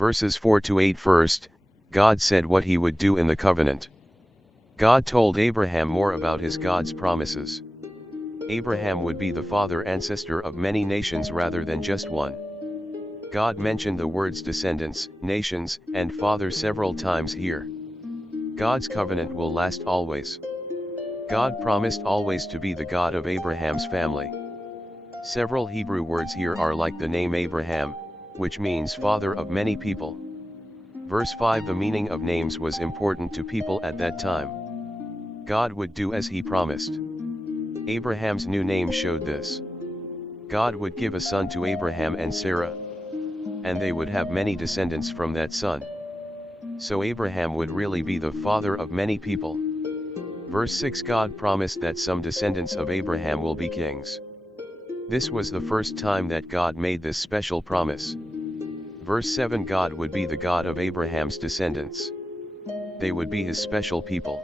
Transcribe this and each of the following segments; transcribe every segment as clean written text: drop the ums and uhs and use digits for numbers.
Verses 4 to 8. First, God said what he would do in the covenant. God told Abraham more about his God's promises. Abraham would be the father ancestor of many nations rather than just one. God mentioned the words descendants, nations, and father several times here. God's covenant will last always. God promised always to be the God of Abraham's family. Several Hebrew words here are like the name Abraham, which means father of many people. Verse 5. The meaning of names was important to people at that time. God would do as he promised. Abraham's new name showed this. God would give a son to Abraham and Sarah, and they would have many descendants from that son. So Abraham would really be the father of many people. Verse 6. God promised that some descendants of Abraham will be kings. This was the first time that God made this special promise. Verse 7. God would be the God of Abraham's descendants. They would be his special people.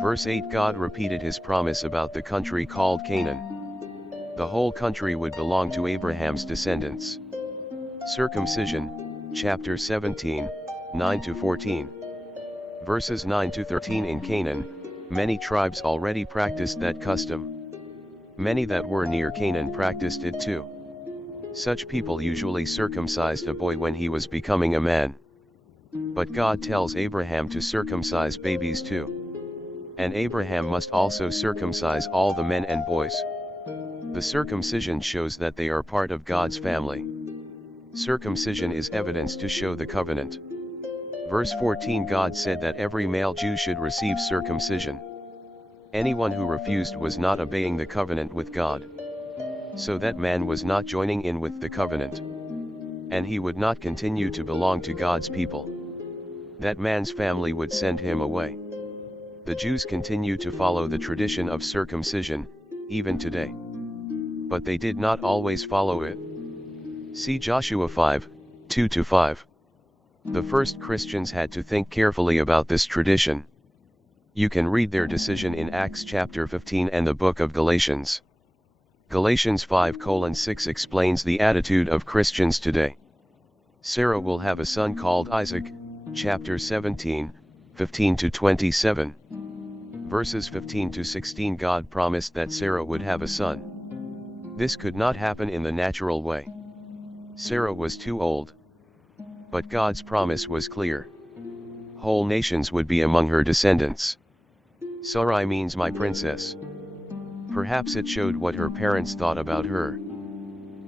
Verse 8. God repeated his promise about the country called Canaan. The whole country would belong to Abraham's descendants. Circumcision, chapter 17, 9 to 14. Verses 9 to 13. In Canaan, many tribes already practiced that custom. Many that were near Canaan practiced it too. Such people usually circumcised a boy when he was becoming a man. But God tells Abraham to circumcise babies too. And Abraham must also circumcise all the men and boys. The circumcision shows that they are part of God's family. Circumcision is evidence to show the covenant. Verse 14. God said that every male Jew should receive circumcision. Anyone who refused was not obeying the covenant with God. So that man was not joining in with the covenant. And he would not continue to belong to God's people. That man's family would send him away. The Jews continue to follow the tradition of circumcision, even today. But they did not always follow it. See Joshua 5, 2-5. The first Christians had to think carefully about this tradition. You can read their decision in Acts chapter 15 and the book of Galatians. Galatians 5:6 explains the attitude of Christians today. Sarah will have a son called Isaac, chapter 17, 15-27. Verses 15-16. God promised that Sarah would have a son. This could not happen in the natural way. Sarah was too old. But God's promise was clear. Whole nations would be among her descendants. Sarai means my princess. Perhaps it showed what her parents thought about her.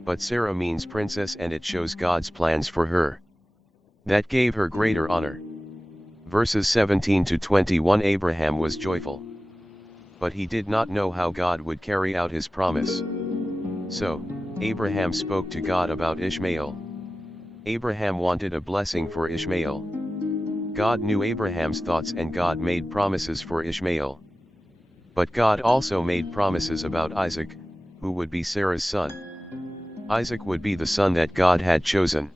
But Sarah means princess, and it shows God's plans for her. That gave her greater honor. Verses 17-21. Abraham was joyful. But he did not know how God would carry out his promise. So, Abraham spoke to God about Ishmael. Abraham wanted a blessing for Ishmael. God knew Abraham's thoughts, and God made promises for Ishmael. But God also made promises about Isaac, who would be Sarah's son. Isaac would be the son that God had chosen.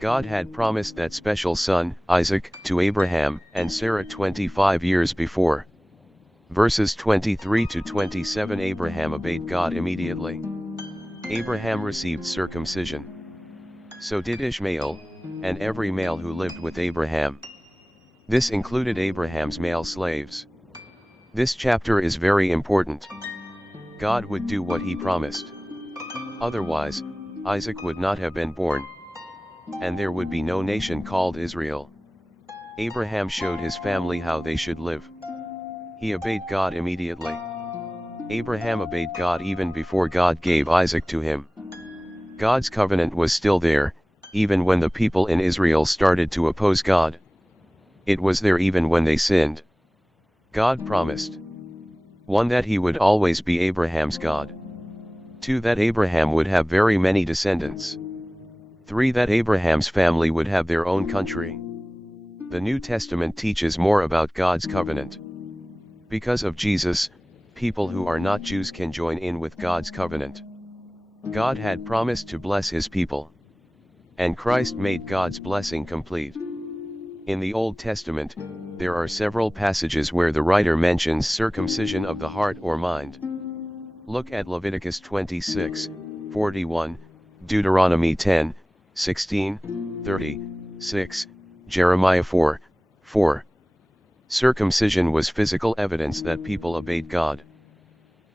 God had promised that special son, Isaac, to Abraham and Sarah 25 years before. Verses 23-27. Abraham obeyed God immediately. Abraham received circumcision. So did Ishmael, and every male who lived with Abraham. This included Abraham's male slaves. This chapter is very important. God would do what he promised. Otherwise, Isaac would not have been born. And there would be no nation called Israel. Abraham showed his family how they should live. He obeyed God immediately. Abraham obeyed God even before God gave Isaac to him. God's covenant was still there, even when the people in Israel started to oppose God. It was there even when they sinned. God promised. 1. That he would always be Abraham's God. 2. That Abraham would have very many descendants. 3. That Abraham's family would have their own country. The New Testament teaches more about God's covenant. Because of Jesus, people who are not Jews can join in with God's covenant. God had promised to bless his people. And Christ made God's blessing complete. In the Old Testament, there are several passages where the writer mentions circumcision of the heart or mind. Look at Leviticus 26, 41, Deuteronomy 10, 16, 30, 6, Jeremiah 4, 4. Circumcision was physical evidence that people obeyed God.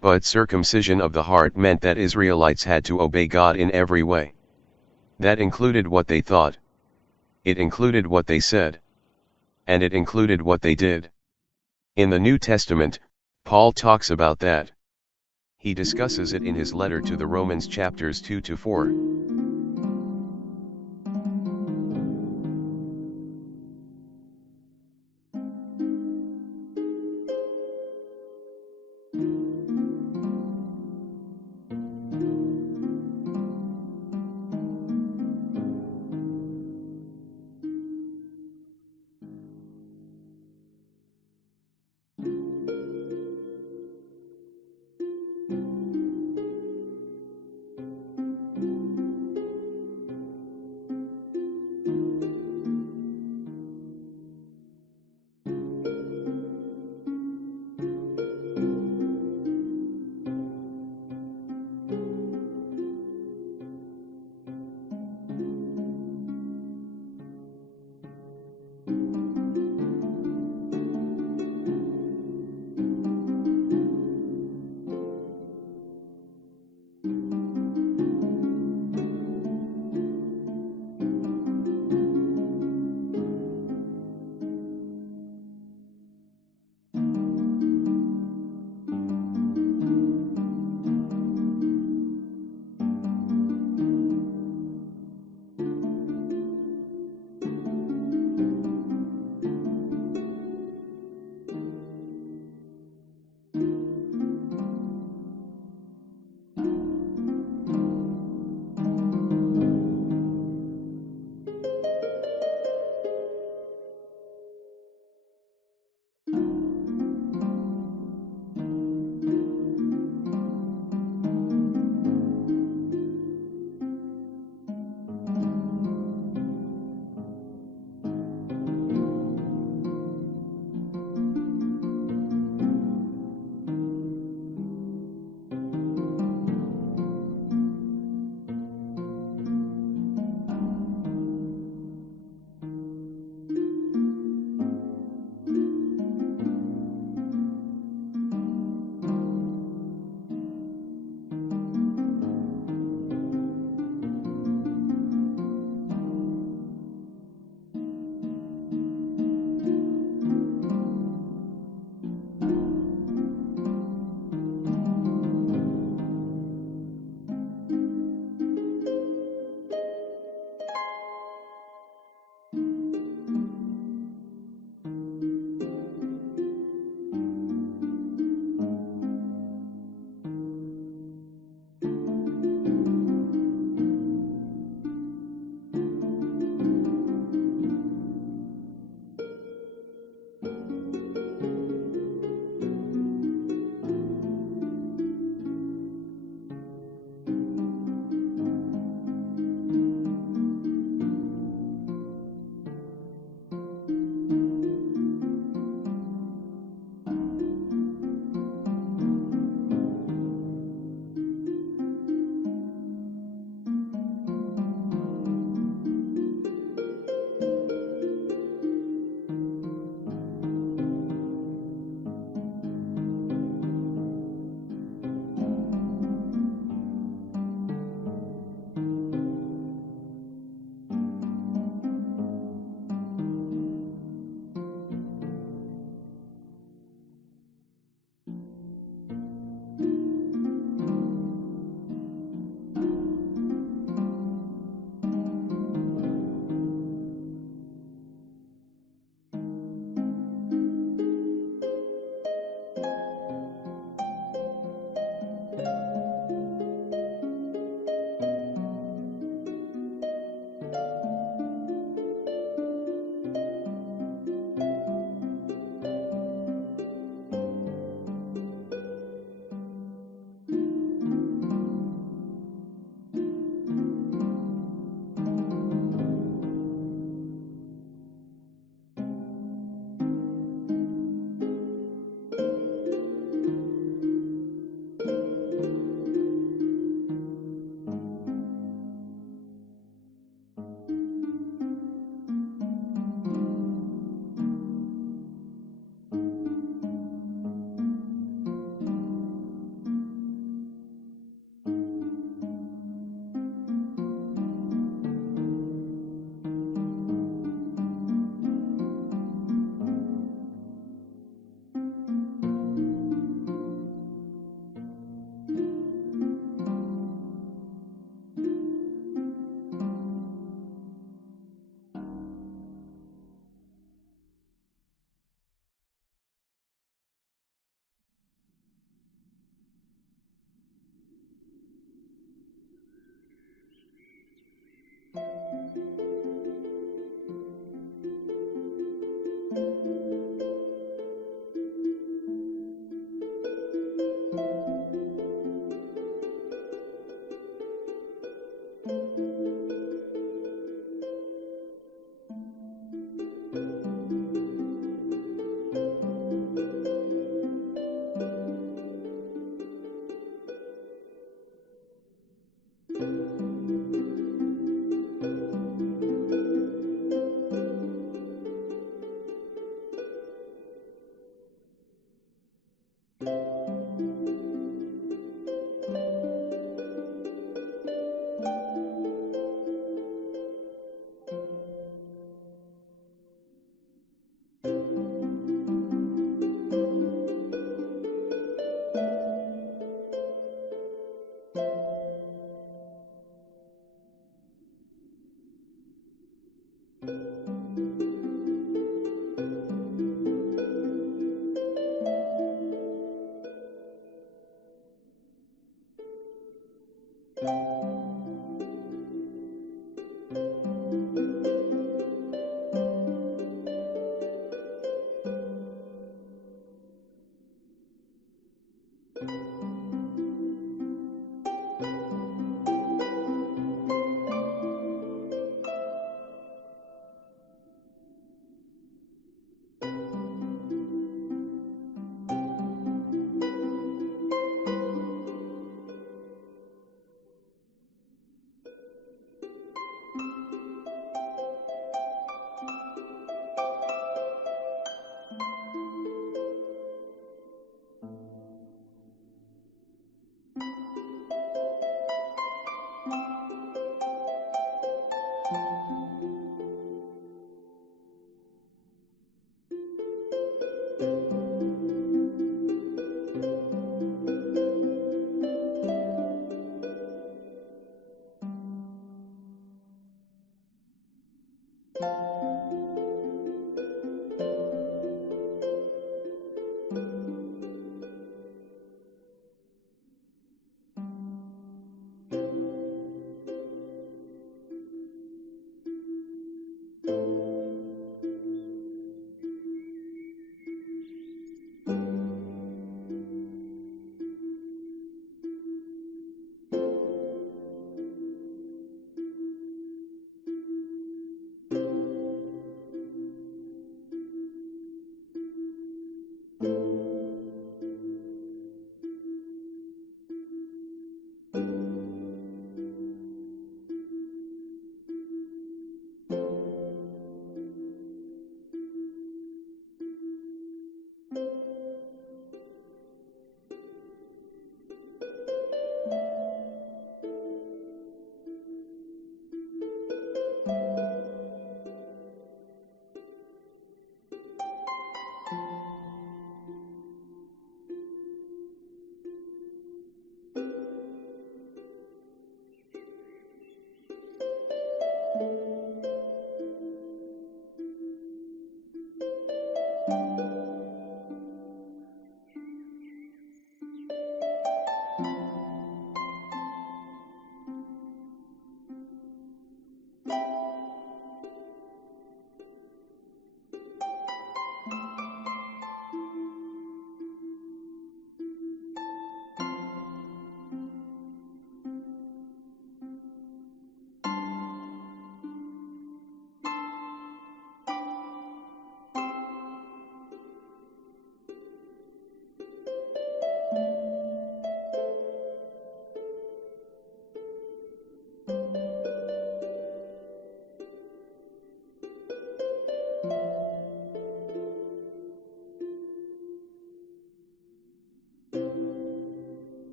But circumcision of the heart meant that Israelites had to obey God in every way. That included what they thought. It included what they said. And it included what they did. In the New Testament, Paul talks about that. He discusses it in his letter to the Romans chapters 2 to 4.